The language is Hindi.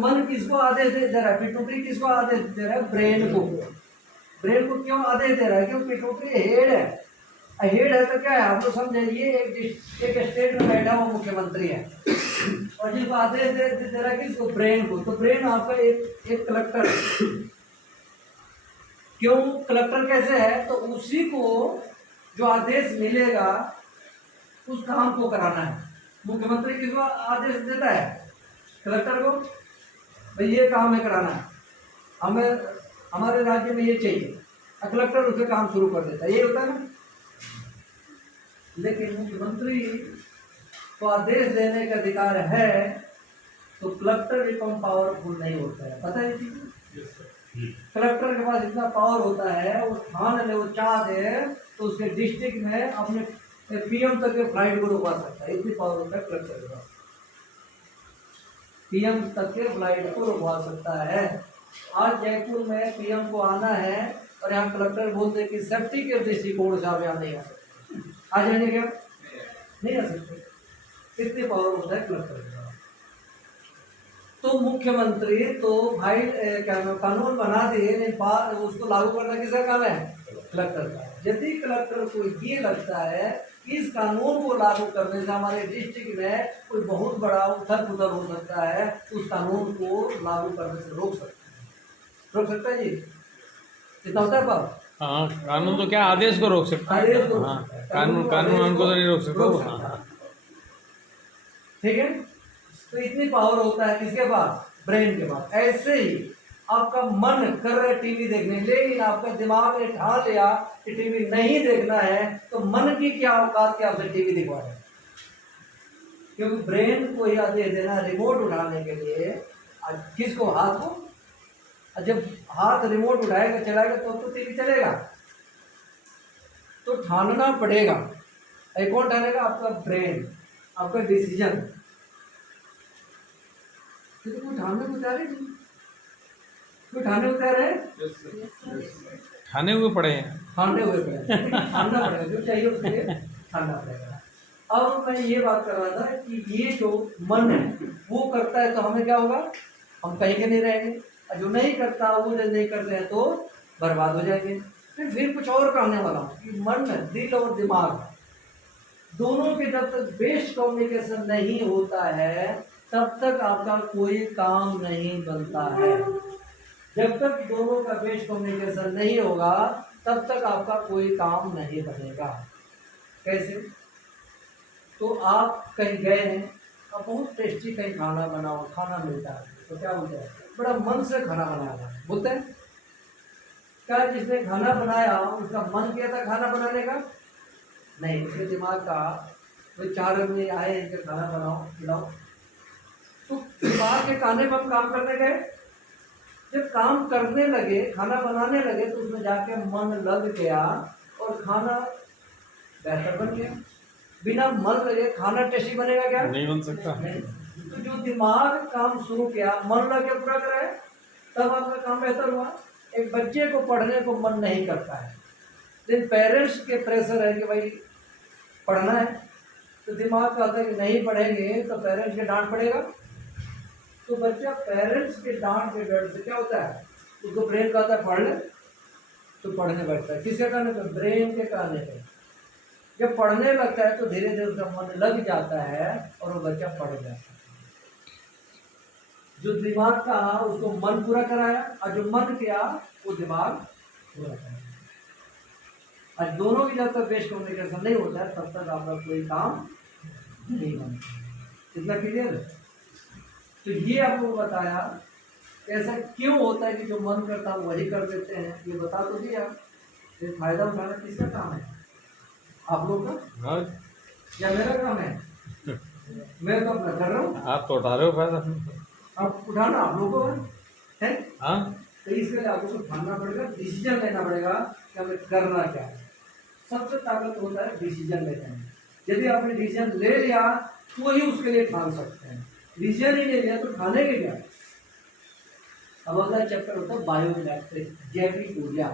मन किसको आदेश दे रहा है? पिट्यूटरी किसको आदेश दे रहा है? ब्रेन को। ब्रेन को क्यों आदेश दे रहा है? क्योंकि पिट्यूटरी हेड है। हेड है तो क्या है, आप लोग समझिए एक स्टेट में बैठा हुआ मुख्यमंत्री है और जिसको आदेश दे रहा है किसको? ब्रेन को। तो ब्रेन आपका एक कलेक्टर है। क्यों कलेक्टर कैसे है? तो उसी को जो आदेश मिलेगा उस काम को कराना है। मुख्यमंत्री किसको आदेश देता है? कलेक्टर को। भाई ये काम है कराना है, हमें हमारे राज्य में ये चाहिए, कलेक्टर उसके काम शुरू कर देता है। ये होता है ना। लेकिन मुख्यमंत्री को आदेश देने का अधिकार है, तो कलेक्टर भी कम पावरफुल नहीं होता है। पता है जी? कलेक्टर के पास इतना पावर होता है, वो ठान ले, वो चाह दे तो उसके डिस्ट्रिक्ट में अपने पीएम तक के फ्लाइट को रुकवा सकता है। इतनी पावर होता है कलेक्टर के पास। पीएम तक के फ्लाइट को रुकवा सकता है। आज जयपुर में पीएम को आना है और यहाँ कलेक्टर बोलते कि सेफ्टी के दृष्टिकोण से आप यहाँ नहीं आ सकते। आ जाएंगे क्या? नहीं आ सकते। इतनी पावर होता है कलेक्टर के पास। तो मुख्यमंत्री तो भाई क्या कानून बना दिए, नहीं उसको लागू करना किसका काम है? कलेक्टर का। यदि कलेक्टर को ये लगता है कि इस कानून को लागू करने से हमारे डिस्ट्रिक्ट में कोई बहुत बड़ा उथल पुथल हो सकता है, उस कानून को लागू करने से रोक सकता है जी। इतना होता है बात। हाँ, कानून तो क्या आदेश को रोक सकता है। आदेश को हाँ, कानून उनको तो नहीं रोक सकता। ठीक है। तो इतनी पावर होता है किसके पास? ब्रेन के पास। ऐसे ही आपका मन कर रहा है टीवी देखने, लेकिन आपका दिमाग ने ठान लिया कि टीवी नहीं देखना है, तो मन की क्या औकात के आपसे टीवी दिखवा रहे? क्योंकि ब्रेन को ही आदेश देना रिमोट उठाने के लिए। किसको? हाथ को। जब हाथ रिमोट उठाएगा चलाएगा तो टीवी चलेगा। तो ठानना पड़ेगा। कौन ठानेगा? आपका ब्रेन, आपका डिसीजन। तो कोई ठाने को तैयार है? कोई ठाने को तैयार है? ठाने हुए पड़े हैं। ठाने हुए पड़े। ठानना पड़ेगा, जो चाहिए उसके लिए ठानना पड़ेगा। अब मैं ये बात कर रहा था कि ये जो मन है वो करता है तो हमें क्या होगा? हम कहीं के नहीं रहेंगे। और जो नहीं करता, वो जो नहीं करते हैं तो बर्बाद हो जाएंगे। फिर कुछ और कहने वाला हूँ कि मन, दिल और दिमाग दोनों के जब तक बेस्ट कम्युनिकेशन नहीं होता है तब तक आपका कोई काम नहीं बनता है। जब तक दोनों का बेस्ट कम्युनिकेशन नहीं होगा तब तक आपका कोई काम नहीं बनेगा। कैसे? तो आप कहीं गए हैं, अब बहुत टेस्टी कहीं खाना मिलता है, तो क्या बोलते हैं? बड़ा मन से खाना बनाया बोलते हैं। क्या जिसने खाना बनाया उसका मन किया था खाना बनाने का? नहीं, उसके दिमाग का कोई 4 आदमी आए, इनका खाना बनाओ खिलाओ। तो दिमाग के कहने पर हम काम करने गए। जब काम करने लगे, खाना बनाने लगे, तो उसमें जाके मन लग गया और खाना बेहतर बन गया। बिना मन लगे खाना टेस्टी बनेगा क्या? नहीं बन सकता। नहीं। तो जो दिमाग काम शुरू किया, मन लगे पूरा कराए, तब आपका काम बेहतर हुआ। एक बच्चे को पढ़ने को मन नहीं करता है, लेकिन पेरेंट्स के प्रेशर है कि भाई पढ़ना है, तो दिमाग कहता है कि नहीं पढ़ेंगे तो पेरेंट्स के डांट पड़ेगा। तो बच्चा पेरेंट्स के डांट के डर से क्या होता है? उसको ब्रेन कहता है पढ़ ले, तो पढ़ने बैठता है। किसके कहने पर? ब्रेन के कहने पर। जब पढ़ने लगता है तो धीरे धीरे उसका मन लग जाता है और वो बच्चा पढ़ जाता है। जो दिमाग का उसको मन पूरा कराया, और जो मन किया वो दिमाग पूरा कराया। और दोनों की जब तक बेस्ट कम्युनिकेशन नहीं होता है तब तक आपका कोई काम नहीं बनता। इतना क्लियर है? तो ये आपको बताया ऐसा क्यों होता है कि जो मन करता है वही कर देते हैं। ये बता तो दिया। ये फायदा उठाना किसका काम है? आप लोग का या मेरा काम है? मैं तो अपना कर रहा हूँ। आप तो उठा रहे हो फायदा। आप उठाना आप लोगों को है। हाँ, तो इसके लिए आपको उठाना पड़ेगा, डिसीजन लेना पड़ेगा कि हमें करना क्या है। सबसे ताकत होता है डिसीजन लेने में। यदि आपने डिसीजन ले लिया तो ही उसके लिए ठान सकते हैं। डिसीजन ही नहीं लिया तो ठानेंगे क्या? अब अगला चैप्टर होता है बायोइलेक्ट्रिक, जैविक ऊर्जा।